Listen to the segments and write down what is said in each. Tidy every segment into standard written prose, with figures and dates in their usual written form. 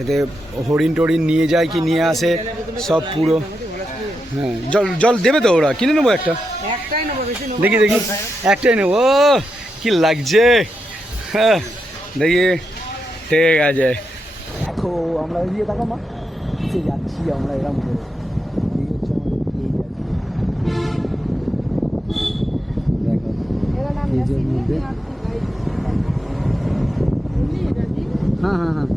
এতে হরিণ টরিণ নিয়ে যায় কি নিয়ে আসে সব পুরো। হ্যাঁ, জল জল দেবে তো ওরা? কিনে নেবো একটা, দেখি দেখি একটাই নেবো। কি লাগছে, হ্যাঁ দেখি, ঠিক আছে। দেখো আমরা এদিকে থাকো মা, কিসে যাচ্ছি আমরা এরকম করে। দেখো ফ্রিজের মধ্যে, হ্যাঁ হ্যাঁ হ্যাঁ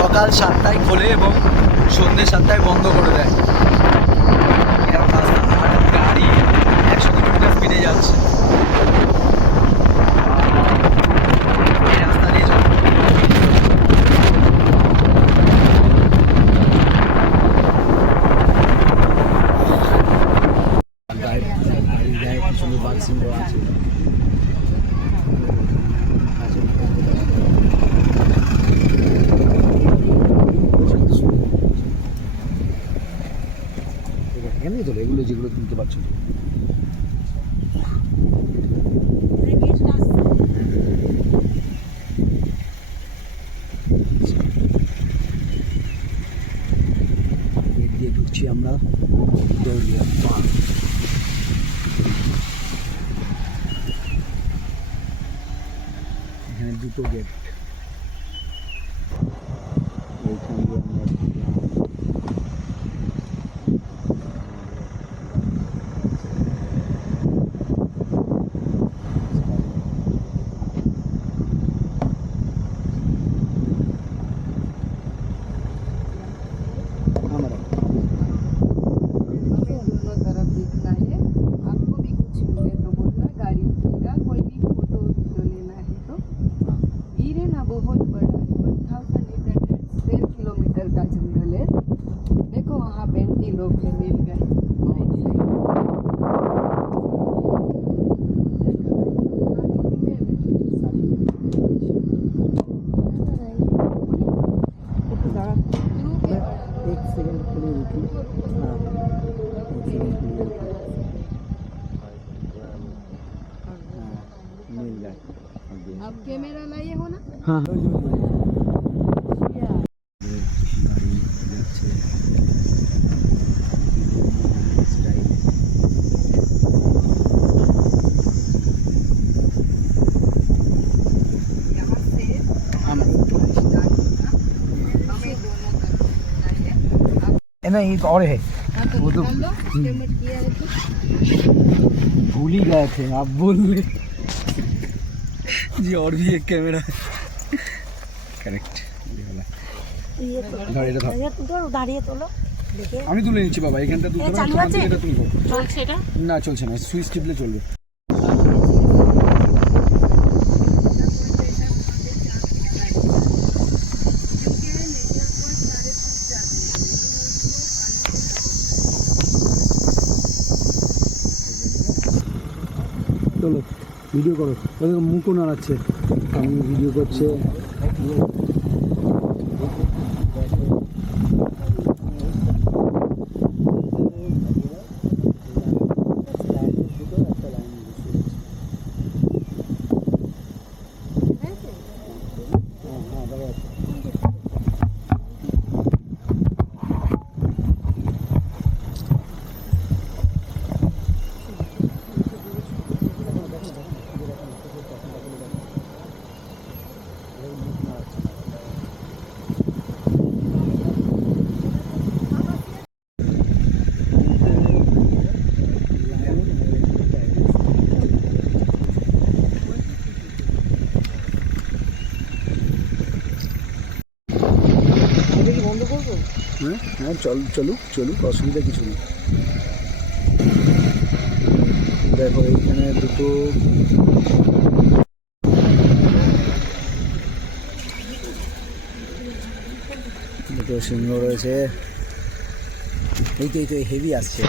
সকাল 7টায় খোলে এবং সন্ধ্যে 7টায় বন্ধ করে দেয়। এরকম রাস্তা, গাড়ি 100 কিলোমিটার স্পিডে যাচ্ছে। এই রাস্তা দিয়ে কিছু বাক্সিং আছে। এমনি তো এগুলো যেগুলো কিনতে পারছো, দিয়ে ঢুকছি আমরা দেউলিয়া পার্ক। এখানে দুটো গেট, এইখান দিয়ে আমরা अब कैमरा लाए हो ना? हाँ ना, एक और है वो तो भूल ही गए थे आप, बोल रहे जी। और भी एक कैमरा करेक्ट, দাঁড়িয়ে তোলো, আমি তুলে নিচ্ছি বাবা। এখানটা তুলতে এটা তুলবো, চলছে এটা না চলছে না, সুইচ টিপলে চলবে। চলো ভিডিও করো, মুখও নাড়াচ্ছে, আমি ভিডিও করছে। হ্যাঁ হ্যাঁ চলুক অসুবিধা কিছু নেই। দেখো এইখানে দুটো সিংহ রয়েছে। এই তো হেভি আসছে।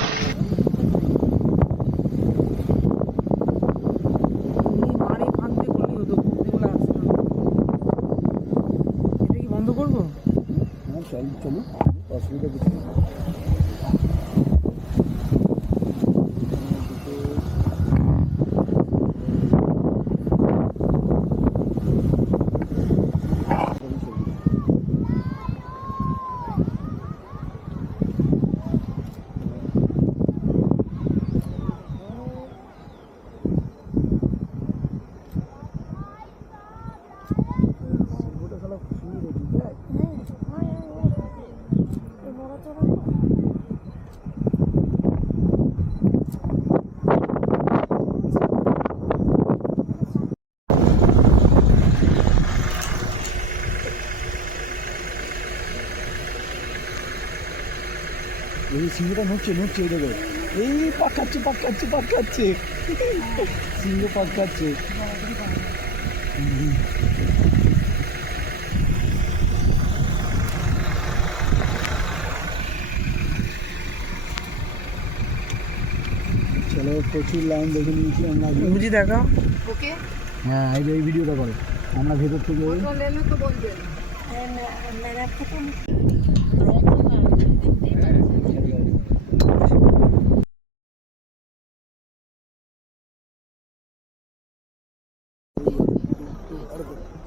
বন্ধ করবো? হ্যাঁ চলুক অসুবিধা কিছু নেই। এই সিংহটা নড়ছে দেখো, এই পাকাচ্ছে সিংহ পাকাচ্ছে। চলো প্রচুর লাইন দেখে নিয়েছি আমরা। বুঝি দেখা ওকে হ্যাঁ এই ভিডিওটা করো, আমরা ভেতর থেকে लेना तो बोल देना मेरा खत्म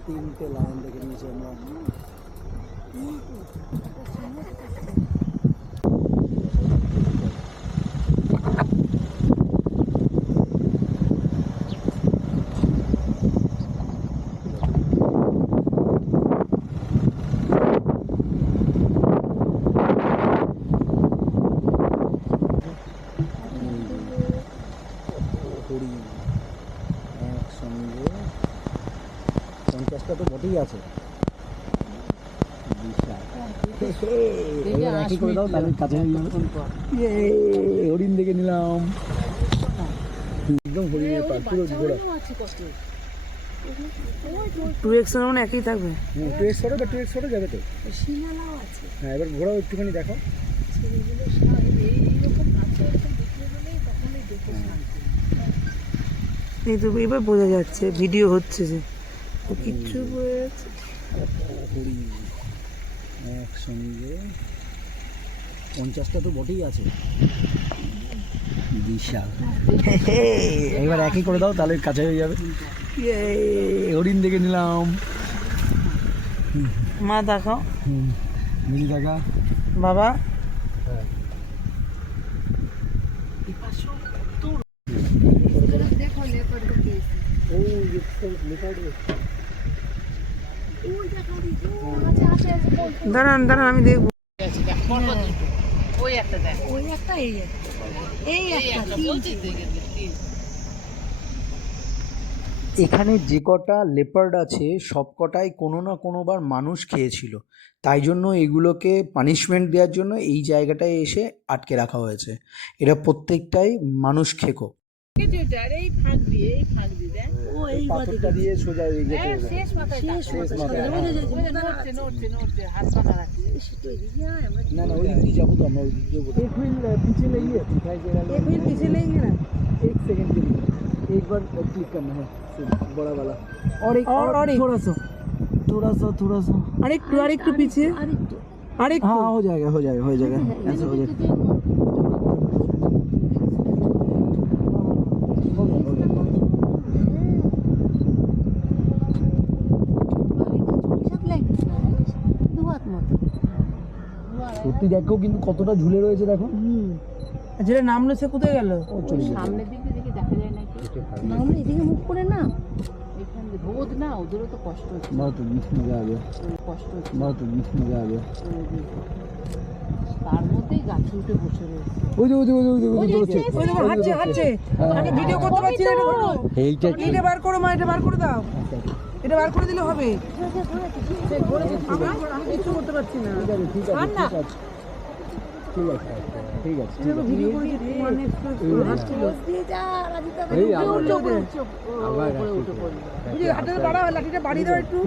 তিনটে লাইন দেখে নিয়েছি আমরা। একসঙ্গে 50টা তো বটেই আছে। একই করে দাও তাহলে কাছে হরিণ দেখে নিলাম, একদম হরিণের পার পুরো ঘোড়া। 2x মানে একই থাকবে। 2x ফটো বা 2x ফটো যাবে তো। শিলালাও আছে হ্যাঁ এবার ঘোড়াও একটুখানি দেখো। ছেলেগুলো এইরকম আছে এরকম দেখলে বলেই তখনই দেখে এই তো এবার বোঝা যাচ্ছে ভিডিও হচ্ছে যে ও কিচ্ছু বোঝা যাচ্ছে। হরিণ একসঙ্গে 50টা তো বটেই আছে, বিশাল। এবার একই করে দাও তাহলে কাছে হয়ে যাবে। হরিণ দেখে নিলাম। মা দেখাও, মিলি দেখা বাবা देखो लेपर्ड को कैसे ও লেপার্ড ওই দেখো আছে দাঁড়ান আমি দেখবো। ওই একটা এই একটা এখানে যে কটা লেপার্ড আছে সব কটাই কোনো না কোনোবার মানুষ খেয়েছিল, তাই জন্য এগুলোকে পানিশমেন্ট দেওয়ার জন্য এই জায়গাটায় এসে আটকে রাখা হয়েছে। এরা প্রত্যেকটাই মানুষ খেকো। ও এই পাথরটা দিয়ে সোজা এগিয়ে চলে যায়। শেষ মাথায় না ওই দিক দিয়ে যাবো তো আমরা, ওই দিক দিয়ে एक व्हील पीछे लेंगे दिखाई दे रहा है, एक व्हील पीछे लेंगे ना, 1 सेकंड के लिए एक बार क्लिक करना है बड़ा वाला और थोड़ा सा और एक पीछे और एक हाँ हो जाएगा ऐसा हो जाएगा। সত্যি দেখো কিন্তু কতটা ঝুলে রয়েছে দেখো। যেটা নামলো সে কোথায় গেল? ও চলে গেছে। সামনের দিকে দেখি দেখা যায় নাকি না আমরা এদিকে মুখ করে না এখানে রোদ না ওদেরও তো কষ্ট হচ্ছে बहुत मजा आ गया, কষ্ট হচ্ছে बहुत मजा आ गया। তার মধ্যেই গাছে উঠে বসে রয়েছে ওই যে দৌড়চ্ছে। ওই দেখো হাঁটছে আমি ভিডিও করতে পারছি না, এটা করবো। এইটা কি এটা বার করো মা, এটা বার করে দাও, এটা ফোনটা বার করে দিলে হবে। আমি কিছু করতে পারছি না। ভিডিও করেছি তোমার হাসছিল। হাতটা বাড়া, লাঠিটা বাড়িয়ে দাও একটু।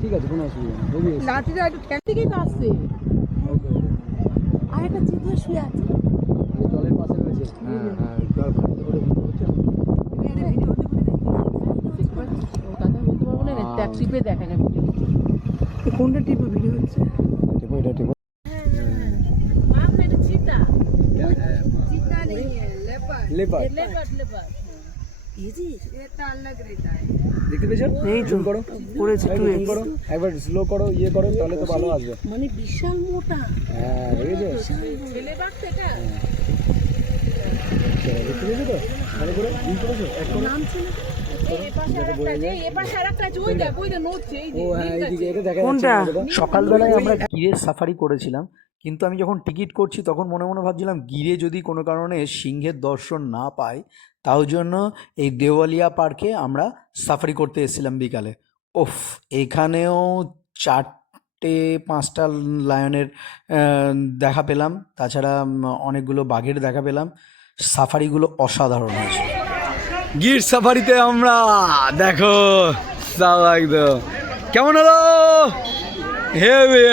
ঠিক আছে কোনো অসুবিধা নেই। লাঠিটা একটু ঠ্যাং থেকেই তো আসছে। আর একটা চিত্র শুয়ে আছে। জলের পাশে রয়েছে। জল কথা বলতে পারবো না, ট্যাক্সিপে দেখা যাবে। কোনটা টিপে ভিডিও হচ্ছে? লেপার্ড দেখতে পেয়েছো? এই জুম করো, করেছি একটু জুম করো, একবার স্লো করো, ইয়ে করো, তাহলে তো ভালো আসবে। মানে বিশাল মোটা। হ্যাঁ দেখেছো? দেখতে পেয়েছো তো? ভালো করে জুম করেছো? এক করো। ও হ্যাঁ এইদিকে, এটা দেখা কোনটা? যাচ্ছে। সকালবেলায় আমরা গিরের সাফারি করেছিলাম, কিন্তু আমি যখন টিকিট করছি তখন মনে মনে ভাবছিলাম গিরে যদি কোনো কারণে সিংহের দর্শন না পাই, তাও জন্য এই দেওয়ালিয়া পার্কে আমরা সাফারি করতে এসেছিলাম বিকালে। ওফ, এখানেও 4-5টা লায়নের দেখা পেলাম, তাছাড়া অনেকগুলো বাঘের দেখা পেলাম। সাফারিগুলো অসাধারণ হয়েছে। গির সাফারিতে আমরা দেখো সব একদম কেমন হলো, হেভি।